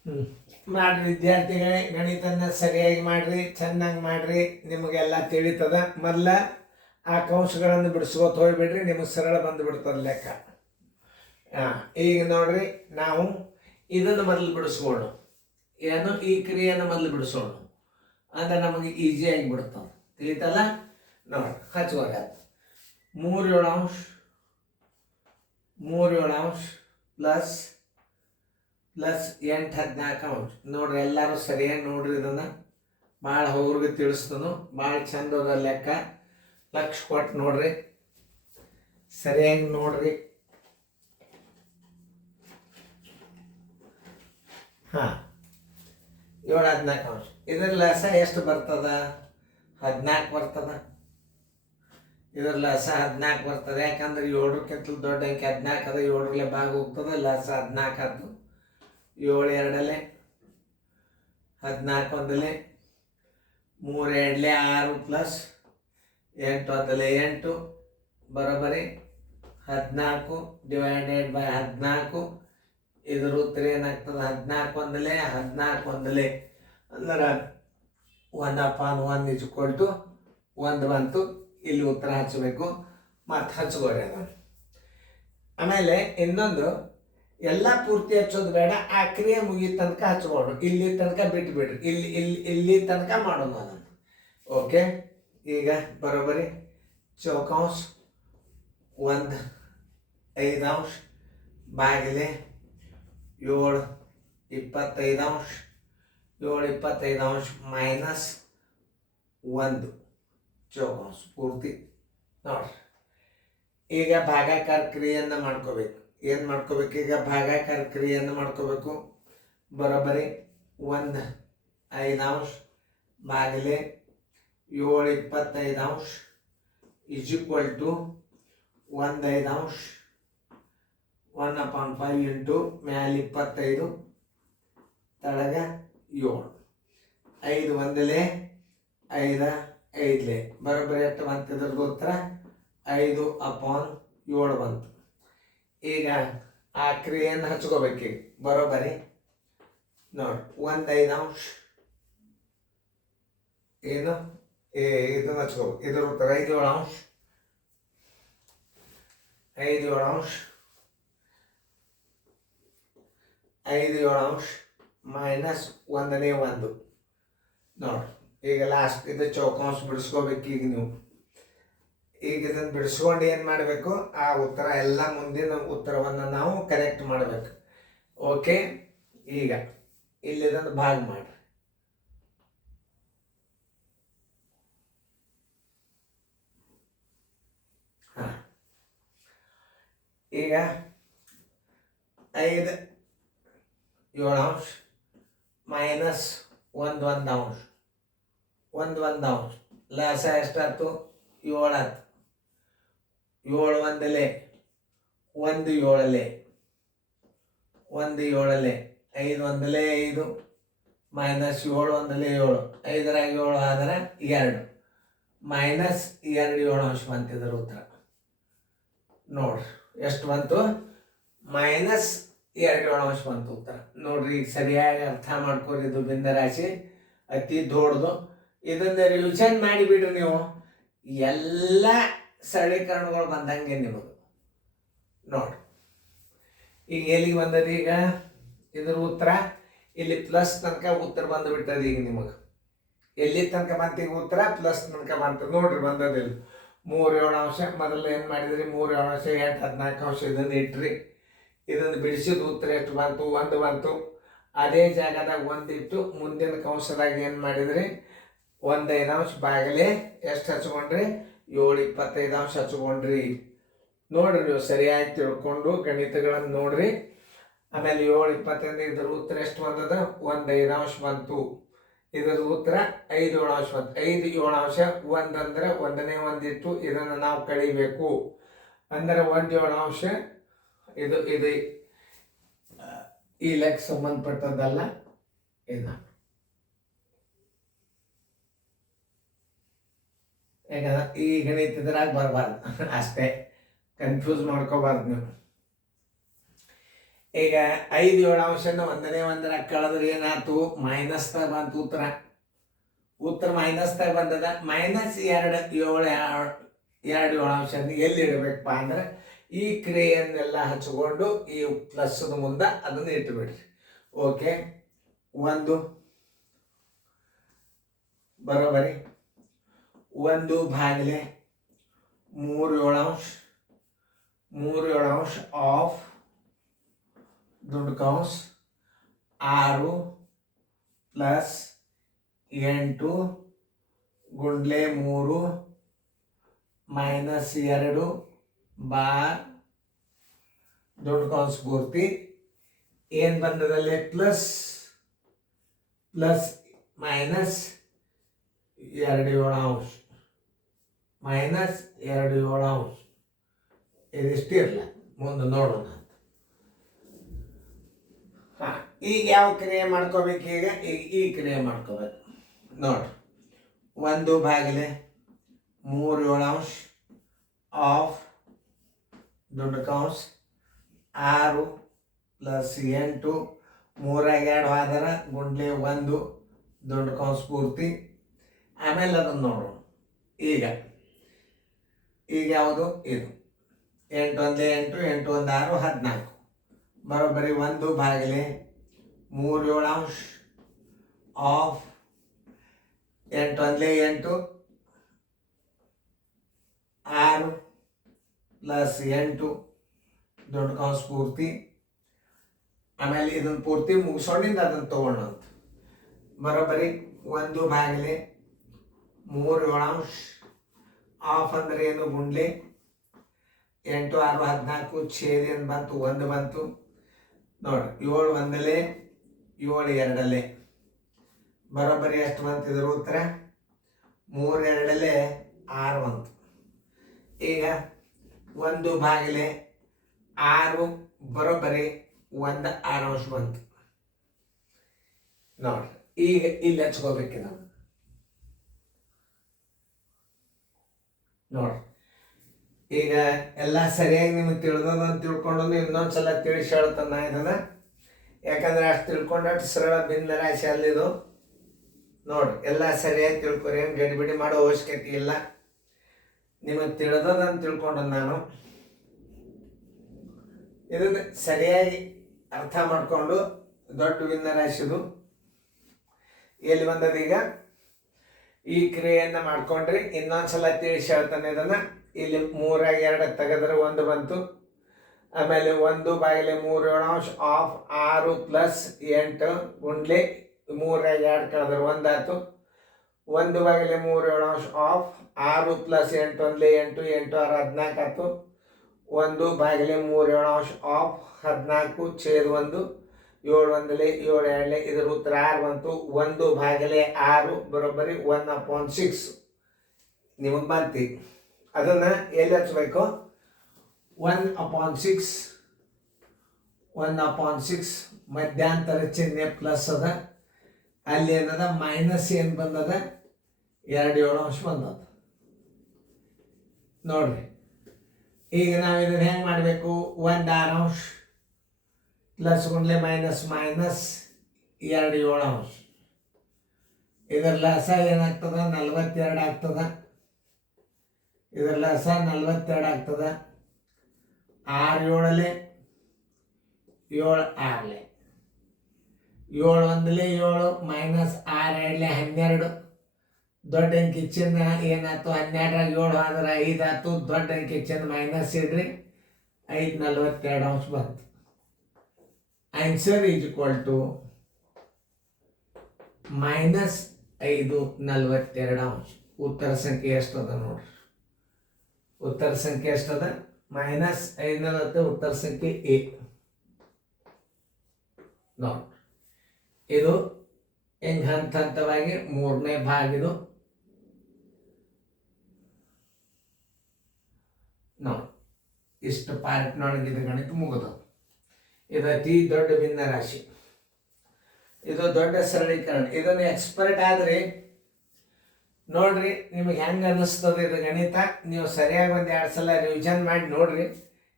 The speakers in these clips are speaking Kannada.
ಮಾಡ್ರಿ ವಿದ್ಯಾರ್ಥಿಗಳೇ, ಗಣಿತನ ಸರಿಯಾಗಿ ಮಾಡ್ರಿ, ಚೆನ್ನಾಗಿ ಮಾಡ್ರಿ, ನಿಮಗೆಲ್ಲ ತಿಳಿತದ. ಮೊದಲ ಆ ಕಂಶಗಳನ್ನು ಬಿಡಿಸ್ಕೋತ ಹೋಗ್ಬಿಡ್ರಿ, ನಿಮಗೆ ಸರಳ ಬಂದು ಬಿಡ್ತದ ಲೆಕ್ಕ. ಈಗ ನೋಡ್ರಿ, ನಾವು ಇದನ್ನು ಮೊದಲು ಬಿಡಿಸ್ಕೋಣ. ಏನು, ಈ ಕ್ರಿಯೆಯನ್ನು ಮೊದಲು ಬಿಡಿಸೋಣ ಅಂದ್ರೆ ನಮಗೆ ಈಸಿ ಆಗಿಬಿಡ್ತದೆ. ತಿಳಿತಲ್ಲ? ನೋಡಿ, ಹಚ್ಕೋರಿ. ಅದು 3/7 3/7 ಪ್ಲಸ್ 8/14. ನೋಡ್ರಿ, ಎಲ್ಲರೂ ಸರಿಯಾಗಿ ನೋಡ್ರಿ. ಇದನ್ನು ಭಾಳ ಅವ್ರಿಗೆ ತಿಳಿಸ್ತನು, ಭಾಳ ಚಂದ ಅದ ಲೆಕ್ಕ. ಲಕ್ಷ ಕೊಟ್ಟು ನೋಡ್ರಿ, ಸರಿಯಾಗಿ ನೋಡ್ರಿ. ಹಾಂ, 7/14. ಇದರ ಲಸ ಎಷ್ಟು ಬರ್ತದ? 14 ಬರ್ತದ. ಇದರ ಲಸ 14 ಬರ್ತದೆ. ಯಾಕಂದ್ರೆ 7ಕ್ಕಿಂತ ದೊಡ್ಡ ಅಂಕೆ 14 ಅದ. 7ರಲ್ಲೇ ಭಾಗ ಹೋಗ್ತದೆ, ಲಸ 14 ಆಯ್ತು. 7 2 14 1 3 2 6 ಪ್ಲಸ್ 8 1 8 ಬರೋಬ್ಬರಿ 14 ಡಿವೈಡೆಡ್ ಬೈ 14. ಇದ್ರ ಉತ್ತರ ಏನಾಗ್ತದೆ? 14 1 14 1 ಅಂದ್ರೆ 1/1 = 1 ಬಂತು. ಇಲ್ಲಿ ಉತ್ತರ ಹಚ್ಚಬೇಕು. ಮತ್ತೆ ಹಚ್ಕೋರಿ ಅದು. ಆಮೇಲೆ ಇನ್ನೊಂದು, ಎಲ್ಲ ಪೂರ್ತಿ ಹಚ್ಚೋದು ಬೇಡ, ಆ ಕ್ರಿಯೆ ಮುಗಿಯ ತನಕ ಹಚ್ಕೊಂಡು ಇಲ್ಲಿ ತನಕ ಬಿಟ್ಟು ಬಿಡ್ರಿ. ಇಲ್ಲಿ ತನಕ ಮಾಡೋಣ ಅದನ್ನು. ಓಕೆ, ಈಗ ಬರೋಬ್ಬರಿ ಚೌಕಾಂಶ 1/5 ಬಾಗಿಲೆ 7 25 7 25 ಮೈನಸ್ 1 ಚೌಕಾಂಶ ಪೂರ್ತಿ. ನೋಡ್ರಿ, ಈಗ ಭಾಗಾಕಾರ ಕ್ರಿಯೆಯನ್ನು ಮಾಡ್ಕೋಬೇಕು. ಏನು ಮಾಡ್ಕೋಬೇಕು? ಈಗ ಭಾಗಾಕಾರ ಕ್ರಿಯೆಯನ್ನು ಮಾಡ್ಕೋಬೇಕು. ಬರೋಬ್ಬರಿ 1/5 ಬಾಗಿಲೆ 7 25 = 1/5 1/5 ಇಂಟು ಮ್ಯಾಲೆ 25 ತಳಗ 7 5 1 5 5 ಬರೋಬ್ಬರಿ ಎಷ್ಟು ಬಂತು? ಇದ್ರದ್ದು ಉತ್ತರ 5/7 ಬಂತು. ಈಗ ಆ ಕ್ರಿಯೆಯನ್ನು ಹಚ್ಕೋಬೇಕೀಗ. ಬರೋಬ್ಬರಿ ನೋಡಿ, 1/5 ಏನು ಇದನ್ನು ಹಚ್ಕೋಬೇಕು. ಇದ್ರ ಉತ್ತರ 5/7 5/7 ಮೈನಸ್ 1 ನೋಡಿ. ಈಗ ಲಾಸ್ಟ್ ಇದು ಚೌಕಾಂಶ ಬಿಡಿಸ್ಕೋಬೇಕು. ಈಗ ನೀವು ಇದನ್ನು ಬಿಡಿಸ್ಕೊಂಡು ಏನು ಮಾಡಬೇಕು? ಆ ಉತ್ತರ ಎಲ್ಲ ಮುಂದಿನ ಉತ್ತರವನ್ನು ನಾವು ಕರೆಕ್ಟ್ ಮಾಡಬೇಕು. ಓಕೆ, ಈಗ ಇಲ್ಲಿದನ್ನು ಭಾಗ ಮಾಡಿ. ಹಾಂ, ಈಗ 5/7 ಮೈನಸ್ 1/1 1/1 ಲಾಸ ಎಷ್ಟಾಯ್ತು? 7 ಆಯ್ತು. 7 1 1 7 1 7 5 1 5 ಮೈನಸ್ 7 1 7 5ರಾಗ 7 ಆದರೆ 2 ಮೈನಸ್ 2/7 ಬಂತಿದ್ರ ಉತ್ತರ. ನೋಡ್ರಿ ಎಷ್ಟು ಬಂತು? ಮೈನಸ್ 2/7 ಬಂತು ಉತ್ತರ. ನೋಡ್ರಿ, ಈಗ ಸರಿಯಾಗಿ ಅರ್ಥ ಮಾಡ್ಕೊರಿ. ಇದು ಬಿಂದರಾಶಿ ಅತಿ ದೊಡ್ಡದು. ಇದನ್ನು ರಿವಿಷನ್ ಮಾಡಿಬಿಡ್ರಿ ನೀವು. ಎಲ್ಲ ಸರಳೀಕರಣಗಳು ಬಂದಂಗೆ ನಿಮಗೆ. ನೋಡಿ, ಈಗ ಎಲ್ಲಿಗೆ ಬಂದದ? ಈಗ ಇದ್ರ ಉತ್ತರ ಇಲ್ಲಿ ಪ್ಲಸ್ ತನಕ ಉತ್ತರ ಬಂದುಬಿಟ್ಟದ. ಈಗ ನಿಮಗೆ ಎಲ್ಲಿ ತನಕ ಬಂತು? ಈಗ ಉತ್ತರ ಪ್ಲಸ್ ತನಕ ಬಂತು. ನೋಡ್ರಿ, ಬಂದದಿಲ್ಲ 3/7 ಮೊದಲು ಏನು ಮಾಡಿದ್ರಿ? 3/7 8 14 ಇದನ್ನು ಇಟ್ರಿ. ಇದನ್ನು ಬಿಡಿಸಿದ ಉತ್ತರ ಎಷ್ಟು ಬಂತು? 1 ಬಂತು. ಅದೇ ಜಾಗದಾಗ 1 ಇಟ್ಟು ಮುಂದಿನ ಕಂಸದಾಗ ಏನು ಮಾಡಿದ್ರಿ? 1/5 ಬಾಗಿಲೆ ಎಷ್ಟು ಹಚ್ಕೊಂಡ್ರಿ? 7 25 ಹಚ್ಕೊಂಡ್ರಿ. ನೋಡ್ರಿ, ನೀವು ಸರಿಯಾಗಿ ತಿಳ್ಕೊಂಡು ಗಣಿತಗಳನ್ನು ನೋಡ್ರಿ. ಆಮೇಲೆ 7 25 ಇದರ ಉತ್ತರ ಎಷ್ಟು ಬಂದದ? 1/5 ಬಂತು. ಇದರ ಉತ್ತರ 5/7 ಬಂತು. 5/7 1 ಅಂದ್ರೆ 1ನೇ 1 ಇಟ್ಟು ಇದನ್ನು ನಾವು ಕಳಿಬೇಕು. ಅಂದರೆ 1/7 ಇದು ಈ ಲೆಕ್ಕ ಸಂಬಂಧಪಟ್ಟದ್ದಲ್ಲ. ಇದು ಯಾಕಂದ್ರೆ ಈ ಗಣಿತದ್ರಾಗ ಬರಬಾರ್ದು ಅಷ್ಟೇ. ಕನ್ಫ್ಯೂಸ್ ಮಾಡ್ಕೋಬಾರ್ದು ನೀವು. ಈಗ 5/7 ಒಂದನೇ ಒಂದರಾಗ ಕಳೆದ್ರೆ ಏನಾಯ್ತು ಮೈನಸ್ದಾಗ ಬಂತು ಉತ್ತರ ಮೈನಸ್ದಾಗ ಬಂದದ -2 ಎಲ್ಲಿ ಇಡಬೇಕಪ್ಪ ಅಂದ್ರೆ ಈ ಕ್ರಿಯೆಯನ್ನೆಲ್ಲ ಹಚ್ಕೊಂಡು ಈ ಪ್ಲಸ್ದ ಮುಂದೆ ಅದನ್ನು ಇಟ್ಬಿಡ್ರಿ. ಓಕೆ, 1 ಬರೋಬರಿ 1/3/7 ಆಫ್ ದುಡ್ಡು ಕೌನ್ಸ್ 6 ಪ್ಲಸ್ 8 ಗುಂಡ್ಲೆ 3 -2 ಬಾರ್ ದೊಡ್ಡ ಕೌನ್ಸ್ ಪೂರ್ತಿ ಏನು ಬಂದದಲ್ಲಿ ಪ್ಲಸ್ ಮೈನಸ್ 2/7 -2/7 ಇದಿಷ್ಟು ಇರಲ್ಲ, ಮುಂದೆ ನೋಡೋಣ. ಹಾಂ, ಈಗ ಯಾವ ಕ್ರಿಯೆ ಮಾಡ್ಕೋಬೇಕು? ಈಗ ಈ ಕ್ರಿಯೆ ಮಾಡ್ಕೋಬೇಕು ನೋಡ್ರಿ. 1/3/7 ಆಫ್ ದೊಡ್ಡ ಕೌನ್ಸ್ 6 ಪ್ಲಸ್ 8 3/2 ಆದ್ರೆ ಗುಂಡ್ಲೆ 1 ದೊಡ್ಡ ಕೌನ್ಸ್ ಪೂರ್ತಿ. ಆಮೇಲೆ ಅದನ್ನು ನೋಡೋಣ. ಈಗ ಯಾವುದು ಇದು? 8 × 1 = 8, 8 × 1 = 6, 14 ಬರೋಬ್ಬರಿ 1/3/7 ಆಫ್ 8 × 1 = 8 6 ಪ್ಲಸ್ 8 ದೊಡ್ಡ ಕೌನ್ಸ್ ಪೂರ್ತಿ. ಆಮೇಲೆ ಇದನ್ನು ಪೂರ್ತಿ ಮುಗಿಸೋಣಿಂದ ಅದನ್ನು ತಗೊಳ್ಳೋಣ. ಬರೋಬ್ಬರಿ 1/3/7 ಆಫ್ ಅಂದ್ರೆ ಏನು? ಗುಂಡ್ಲೆ 8 6 14 ಛೇದ ಏನು ಬಂತು? 1 ಬಂತು ನೋಡಿ. 7 1 7 2 ಬರೋಬ್ಬರಿ ಎಷ್ಟು ಬಂತು? ಇದ್ರ ಉತ್ತರ 3 2 6 ಬಂತು. ಈಗ 1/6 ಬರೋಬ್ಬರಿ 1/6 ಬಂತು ನೋಡಿ. ಈಗ ಇಲ್ಲಿ ಹಚ್ಕೋಬೇಕು ನಾವು ನೋಡಿ. ಈಗ ಎಲ್ಲ ಸರಿಯಾಗಿ ನಿಮಗೆ ತಿಳಿದದ ಅಂತ ತಿಳ್ಕೊಂಡು ಇನ್ನೊಂದ್ಸಲ ತಿಳಿಸಿ ಹೇಳ್ತಾನ ಇದನ್ನ, ಯಾಕಂದ್ರೆ ಅಷ್ಟು ತಿಳ್ಕೊಂಡು ಅಷ್ಟು ಸರಳ ಭಿನ್ನ ರಾಶಿ ಅಲ್ಲಿದು ನೋಡಿ. ಎಲ್ಲ ಸರಿಯಾಗಿ ತಿಳ್ಕೊರಿ, ಏನು ಗಡಿಬಿಡಿ ಮಾಡೋ ಅವಶ್ಯಕತೆ ಇಲ್ಲ. ನಿಮಗೆ ತಿಳಿದದಂತ ತಿಳ್ಕೊಂಡು ನಾನು ಇದನ್ನ ಸರಿಯಾಗಿ ಅರ್ಥ ಮಾಡಿಕೊಂಡು ದೊಡ್ಡ ಭಿನ್ನ ರಾಶಿದು ಎಲ್ಲಿ ಬಂದದ? ಈಗ ಈ ಕ್ರಿಯೆಯನ್ನು ಮಾಡ್ಕೊಂಡ್ರಿ. ಇನ್ನೊಂದ್ಸಲ ತಿಳಿಸಿ ಹೇಳ್ತಾನೆ ಇದನ್ನ. ಇಲ್ಲಿ 3/2 ತೆಗೆದ್ರೆ 1 ಬಂತು. ಆಮೇಲೆ 1/3/7 ಆಫ್ 6 ಪ್ಲಸ್ 8 ಗುಂಡ್ಲೆ 3/2 ಕಳೆದ್ರೆ 1 ಆಯ್ತು. 1/3/7 ಆಫ್ 6 ಪ್ಲಸ್ 8 1 8 8 6 14 ಆಯ್ತು. 1/3/7 ಆಫ್ 14 ಛೇದ 1 7 1 7 2 ಇದರ ಉತ್ತರ 6 ಬಂತು. 1/6 ಬರೋಬ್ಬರಿ 1/6 ನಿಮಗೆ ಬಂತು. ಅದನ್ನು ಎಲ್ಲಿ ಹಚ್ಚಬೇಕು? 1/6 ಮಧ್ಯಾಂತರ ಚಿಹ್ನೆ ಪ್ಲಸ್ ಅದ, ಅಲ್ಲಿ ಏನದ ಮೈನಸ್ ಏನು ಬಂದದ? 2/7 ಬಂದದ ನೋಡ್ರಿ. ಈಗ ನಾವು ಇದನ್ನು ಹೆಂಗೆ ಮಾಡಬೇಕು? 1/6 ಪ್ಲಸ್ ಗುಂಡ್ಲೆ ಮೈನಸ್ 2/7 ಇದರ ಲಸ ಏನಾಗ್ತದ? 42 ಆಗ್ತದ. ಇದರ ಲಸ 42 ಆಗ್ತದ. 6 7 7 6 7 1 7 ಮೈನಸ್ 6 2 12 ದೊಡ್ಡ ಅಂಕಿ ಚಿಹ್ನ ಏನಾಯ್ತು? 12 7 ಆದ್ರೆ 5 ಆಯ್ತು. ದೊಡ್ಡ ಅಂಕಿ ಚಿಹ್ನ ಮೈನಸ್ ಇಡ್ರಿ, 5/42 ಬಂತು. Answer is equal to -5/42. ಉತ್ತರ ಸಂಖ್ಯೆ ಎಷ್ಟದ ನೋಡ್ರಿ? ಉತ್ತರ ಸಂಖ್ಯೆ ಎಷ್ಟದ? -5 ಉತ್ತರ ಸಂಖ್ಯೆ ಎ ನೋಡಿ. ಇದು ಹೆಂಗೆ ಹಂತ ಹಂತವಾಗಿ 3ನೇ ಭಾಗ ಇದು ನೋಡಿ. ಇಷ್ಟು ಪಾರ್ಟ್ನೊಳಗೆ ಇದು ಗಣಿತ ಮುಗಿದು. ಇದು ಅತಿ ದೊಡ್ಡ ಭಿನ್ನ ರಾಶಿ, ಇದು ದೊಡ್ಡ ಸರಳೀಕರಣ. ಇದನ್ನು ಎಕ್ಸ್ಪರ್ಟ್ ಆದ್ರಿ ನೋಡ್ರಿ, ನಿಮಗೆ ಹೆಂಗೆ ಅನ್ನಿಸ್ತದೆ ಇದು ಗಣಿತ. ನೀವು ಸರಿಯಾಗಿ 1-2 ಸಲ ರಿವಿಷನ್ ಮಾಡಿ ನೋಡ್ರಿ.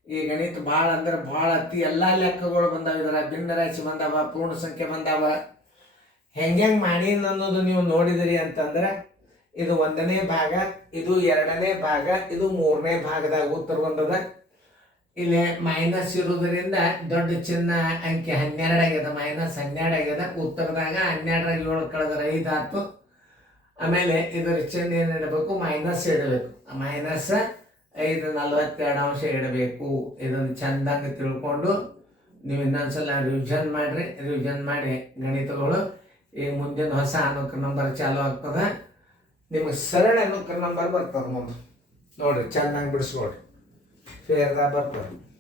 ಈ ಗಣಿತ ಭಾಳ ಅಂದ್ರೆ ಭಾಳ ಅತಿ ಎಲ್ಲ ಲೆಕ್ಕಗಳು ಬಂದಾವ. ಇದರ ಭಿನ್ನ ರಾಶಿ ಬಂದಾವ, ಪೂರ್ಣ ಸಂಖ್ಯೆ ಬಂದಾವ. ಹೆಂಗೆ ಮಾಡೀನಿ ಅನ್ನೋದು ನೀವು ನೋಡಿದಿರಿ ಅಂತಂದ್ರೆ ಇದು 1ನೇ ಭಾಗ, ಇದು 2ನೇ ಭಾಗ, ಇದು 3ನೇ ಭಾಗದಾಗ ಉತ್ತರ ಬಂದದ. ಇಲ್ಲಿ ಮೈನಸ್ ಇರೋದ್ರಿಂದ ದೊಡ್ಡ ಚಿನ್ನ ಅಂಕಿ 12 ಆಗ್ಯದ, -12 ಆಗ್ಯದ. ಉತ್ತರದಾಗ 12ರಾಗ 7 ಕಳೆದ್ರೆ 5 ಆಯ್ತು. ಆಮೇಲೆ ಇದರ ಚಿಹ್ನೆ ಏನು ಇಡಬೇಕು? ಮೈನಸ್ ಇಡಬೇಕು. -542 ಇಡಬೇಕು. ಇದನ್ನು ಚಂದಂಗೆ ತಿಳ್ಕೊಂಡು ನೀವು ಇನ್ನೊಂದ್ಸಲ ರಿವಿಷನ್ ಮಾಡಿರಿ. ರಿವಿಷನ್ ಮಾಡಿ ಗಣಿತಗಳು ಈಗ ಮುಂದಿನ ಹೊಸ ಅನುಕ್ರಮ ನಂಬರ್ ಚಾಲು ಆಗ್ತದೆ. ನಿಮಗೆ ಸರಳ ಅನುಕ್ರಮ ನಂಬರ್ ಬರ್ತದೆ ಮುಂದೆ. ನೋಡಿರಿ, ಚೆನ್ನಾಗಿ ಬಿಡಿಸ್ಕೊಡ್ರಿ, ಫೇರ್ದಾಗ ಬರ್ತದೆ.